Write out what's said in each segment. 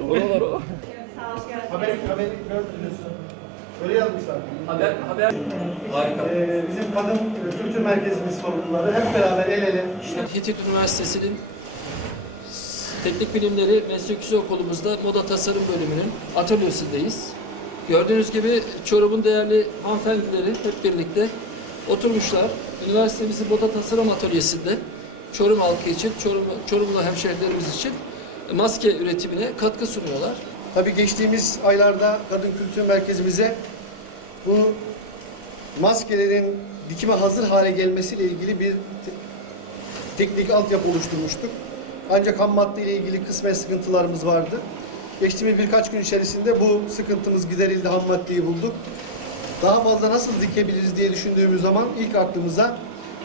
Doğrular o. Haber, haberi gördünüz. Öyle yazmışlar. Haber, haber. Harika. Ee, bizim kadın kültür merkezimiz sorumluları hep beraber el ele. Hitit Üniversitesi'nin Teknik Bilimleri Meslek Yüksek Okulumuzda Moda Tasarım Bölümünün atölyesindeyiz. Gördüğünüz gibi Çorum'un değerli hanımefendileri hep birlikte oturmuşlar. Üniversitemizin Moda Tasarım Atölyesi'nde Çorum halkı için, Çorum, Çorumlu hemşehrilerimiz için maske üretimine katkı sunuyorlar. Tabii geçtiğimiz aylarda kadın kültür merkezimize bu maskelerin dikime hazır hale gelmesiyle ilgili bir te- teknik altyapı oluşturmuştuk. Ancak ham madde ile ilgili kısmen sıkıntılarımız vardı. Geçtiğimiz birkaç gün içerisinde bu sıkıntımız giderildi, ham maddeyi bulduk. Daha fazla nasıl dikebiliriz diye düşündüğümüz zaman ilk aklımıza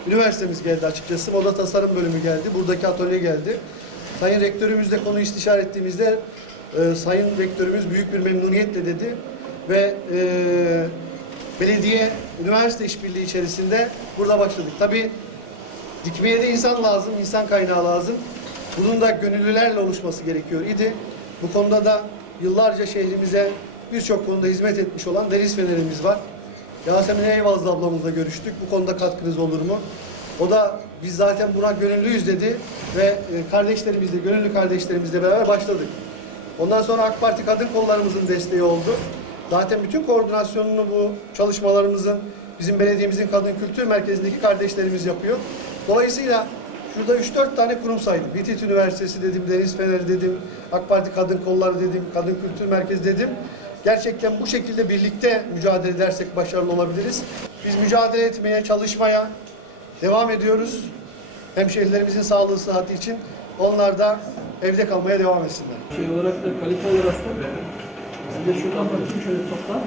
üniversitemiz geldi açıkçası. Moda tasarım bölümü geldi, buradaki atölye geldi. Sayın rektörümüzle konu istişare ettiğimizde e, sayın rektörümüz büyük bir memnuniyetle dedi ve e, belediye üniversite işbirliği içerisinde burada başladık. Tabii dikmeye de insan lazım, insan kaynağı lazım. Bunun da gönüllülerle oluşması gerekiyor idi. Bu konuda da yıllarca şehrimize birçok konuda hizmet etmiş olan Deniz Fenerimiz var. Yasemin Eyvazlı ablamızla görüştük. Bu konuda katkınız olur mu? O da biz zaten buna gönüllüyüz dedi ve e, kardeşlerimizle, gönüllü kardeşlerimizle beraber başladık. Ondan sonra AK Parti kadın kollarımızın desteği oldu. Zaten bütün koordinasyonunu bu çalışmalarımızın bizim belediyemizin kadın kültür merkezindeki kardeşlerimiz yapıyor. Dolayısıyla şurada 3-4 tane kurum saydım. BİTİT Üniversitesi dedim, Deniz Feneri dedim, AK Parti Kadın Kolları dedim, Kadın Kültür Merkezi dedim. Gerçekten bu şekilde birlikte mücadele edersek başarılı olabiliriz. Biz mücadele etmeye, çalışmaya devam ediyoruz. Hemşehrilerimizin sağlığı, sıhhati için. Onlar da evde kalmaya devam etsinler. Şey olarak da kalite olarak da size şuradan bakayım şöyle topla.